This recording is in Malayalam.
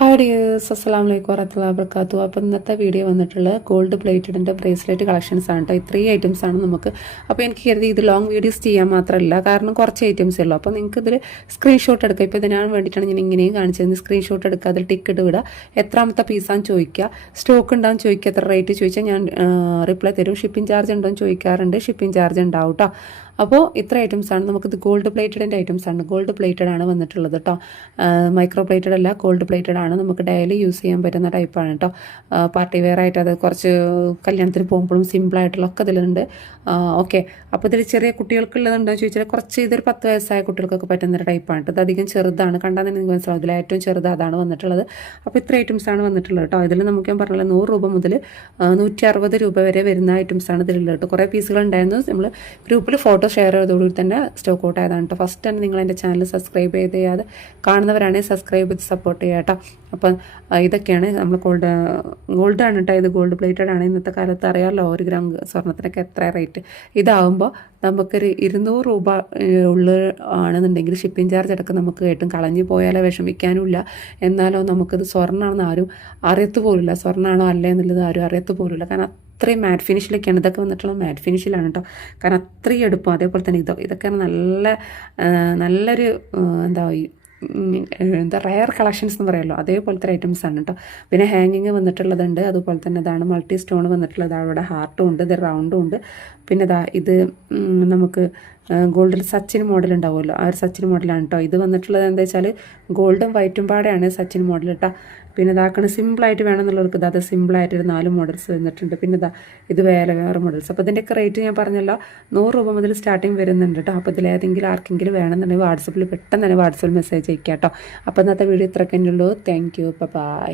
ഹായ് ഡിയേഴ്സ്, അസ്സലാമു അലൈക്കും വറഹ്മത്തുള്ളാഹി വബറകാതുഹു. അപ്പോൾ ഇന്നത്തെ വീഡിയോ വന്നിട്ടുള്ള ഗോൾഡ് പ്ലേറ്റഡിൻ്റെ ബ്രേസ്ലെറ്റ് കളക്ഷൻസ് ആണ് കേട്ടോ. ഇത്രയും ഐറ്റംസ് ആണ് നമുക്ക്. അപ്പോൾ എനിക്ക് കരുതി ഇത് ലോങ് വീഡിയോസ് ചെയ്യാൻ മാത്രമല്ല, കാരണം കുറച്ച് ഐറ്റംസേ ഉള്ളൂ. അപ്പോൾ നിങ്ങൾക്ക് ഇതിൽ സ്ക്രീൻഷോട്ട് എടുക്കുക. ഇപ്പോൾ ഇതിനാണ് വേണ്ടിയിട്ടാണ് ഞാൻ ഇങ്ങനെയും കാണിച്ചത്. സ്ക്രീൻഷോട്ട് എടുക്കുക, അതിൽ ടിക്കറ്റ് വിടുക, എത്രാമത്തെ പീസാന്ന് ചോദിക്കുക, സ്റ്റോക്ക് ഉണ്ടാകും ചോദിക്കുക, എത്ര റേറ്റ് ചോദിച്ചാൽ ഞാൻ റിപ്ലൈ തരും. ഷിപ്പിംഗ് ചാർജ് ഉണ്ടോ എന്ന് ചോദിക്കാറുണ്ട്, ഷിപ്പിംഗ് ചാർജ് ഉണ്ടാവും കേട്ടോ. അപ്പോൾ ഇത്ര ഐറ്റംസ് ആണ് നമുക്കിത്. ഗോൾഡ് പ്ലേറ്റഡിൻ്റെ ഐറ്റംസ് ആണ്. ഗോൾഡ് പ്ലേറ്റഡ് ആണ് വന്നിട്ടുള്ളത് കേട്ടോ. മൈക്രോ പ്ലേറ്റഡ് അല്ല, ഗോൾഡ് പ്ലേറ്റഡ് ആണ്. നമുക്ക് ഡെയിലി യൂസ് ചെയ്യാൻ പറ്റുന്ന ടൈപ്പാണ് കേട്ടോ. പാർട്ടി വെയർ ആയിട്ട് അത് കുറച്ച് കല്യാണത്തിന് പോകുമ്പോഴും സിമ്പിളായിട്ടുള്ള ഒക്കെ ഇതിലുണ്ട്. ഓക്കെ, അപ്പോൾ ഇതിൽ ചെറിയ കുട്ടികൾക്കുള്ളതുണ്ടോ എന്ന് ചോദിച്ചാൽ കുറച്ച് ഇതൊരു 10 വയസ്സായ കുട്ടികൾക്കൊക്കെ പറ്റുന്നൊരു ടൈപ്പാണ്. ഇത് അധികം ചെറുതാണ്, കണ്ടാൽ തന്നെ നിങ്ങൾക്ക് മനസ്സിലാവും. ഇതിൽ ഏറ്റവും ചെറുത് അതാണ് വന്നിട്ടുള്ളത്. അപ്പോൾ ഇത്ര ഐറ്റംസ് ആണ് വന്നിട്ടുള്ളത് കേട്ടോ. ഇതിൽ നമുക്ക് ഞാൻ പറഞ്ഞില്ല 100 രൂപ മുതൽ 160 രൂപ വരെ വരുന്ന ഐറ്റംസാണ് ഇതിലുള്ളത് കേട്ടോ. കുറേ പീസുകൾ ഉണ്ടായിരുന്നു. നമ്മൾ ഗ്രൂപ്പിൽ ഫോട്ടോ ഷെയർ ചെയ്തതോടുകൂടി തന്നെ സ്റ്റോക്ക് ഔട്ട് ആയതാണ് കേട്ടോ. ഫസ്റ്റ് തന്നെ നിങ്ങൾ എൻ്റെ ചാനൽ സബ്സ്ക്രൈബ് ചെയ്യാതെ കാണുന്നവരാണെങ്കിൽ സബ്സ്ക്രൈബ് ചെയ്ത് സപ്പോർട്ട് ചെയ്യുക കേട്ടോ. അപ്പം ഇതൊക്കെയാണ് നമ്മൾ ഗോൾഡാണ് കേട്ടോ. ഇത് ഗോൾഡ് പ്ലേറ്റഡ് ആണ്. ഇന്നത്തെ കാലത്ത് അറിയാമല്ലോ 1 ഗ്രാം സ്വർണ്ണത്തിനൊക്കെ എത്ര റേറ്റ്. ഇതാവുമ്പോൾ നമുക്കൊരു 200 രൂപ ആണെന്നുണ്ടെങ്കിൽ ഷിപ്പിംഗ് ചാർജ് അടക്കം നമുക്ക് കേട്ടും. കളഞ്ഞു പോയാലോ വിഷമിക്കാനും ഇല്ല. എന്നാലോ നമുക്കിത് സ്വർണ്ണമാണെന്ന് ആരും അറിയത്ത് പോലില്ല. സ്വർണ്ണമാണോ അല്ലേ എന്നുള്ളത് ആരും അറിയത്ത് പോലില്ല. കാരണം അത്രയും മാറ്റ് ഫിനിഷിലൊക്കെയാണ് ഇതൊക്കെ വന്നിട്ടുള്ളത്. മാറ്റ് ഫിനിഷിലാണ് കേട്ടോ. കാരണം അത്രയും എടുപ്പം. അതേപോലെ തന്നെ ഇതൊക്കെ നല്ലൊരു എന്താ റയർ കളക്ഷൻസ് എന്ന് പറയുമല്ലോ, അതേപോലത്തെ ഐറ്റംസ് ആണ് കേട്ടോ. പിന്നെ ഹാങ്ങിങ് വന്നിട്ടുള്ളതുണ്ട്. അതുപോലെ തന്നെ ഇതാണ് മൾട്ടി സ്റ്റോൺ വന്നിട്ടുള്ളത്. അവിടെ ഹാർട്ടും ഉണ്ട്, ഇത് റൗണ്ടും ഉണ്ട്. പിന്നെ ഇത് നമുക്ക് ഗോൾഡിൽ സച്ചിൻ മോഡൽ ഉണ്ടാവുമല്ലോ, ആ ഒരു സച്ചിൻ മോഡലാണ് കേട്ടോ. ഇത് വന്നിട്ടുള്ളത് എന്താ വെച്ചാൽ ഗോൾഡും വൈറ്റും പാടെയാണ് സച്ചിൻ മോഡൽ കേട്ടോ. പിന്നെ ഇതാക്കണം സിമ്പിളായിട്ട് വേണമെന്നുള്ളവർക്ക് അത് സിമ്പിളായിട്ടൊരു 4 മോഡൽസ് വന്നിട്ടുണ്ട്. പിന്നെ ഇത് വേറെ മോഡൽസ്. അപ്പോൾ ഇതിൻ്റെയൊക്കെ റേറ്റ് ഞാൻ പറഞ്ഞല്ലോ 100 രൂപ മുതൽ സ്റ്റാർട്ടിങ് വരുന്നുണ്ട് കേട്ടോ. അപ്പോൾ ഇതിലേതെങ്കിലും ആർക്കെങ്കിലും വേണമെന്നുണ്ടെങ്കിൽ വാട്സപ്പിൽ പെട്ടെന്ന് തന്നെ വാട്സപ്പിൽ മെസ്സേജ് അയക്കാം കേട്ടോ. അപ്പോൾ ഇന്നത്തെ വീഡിയോ ഇത്രയൊക്കെ ഉള്ളൂ. Thank you, by.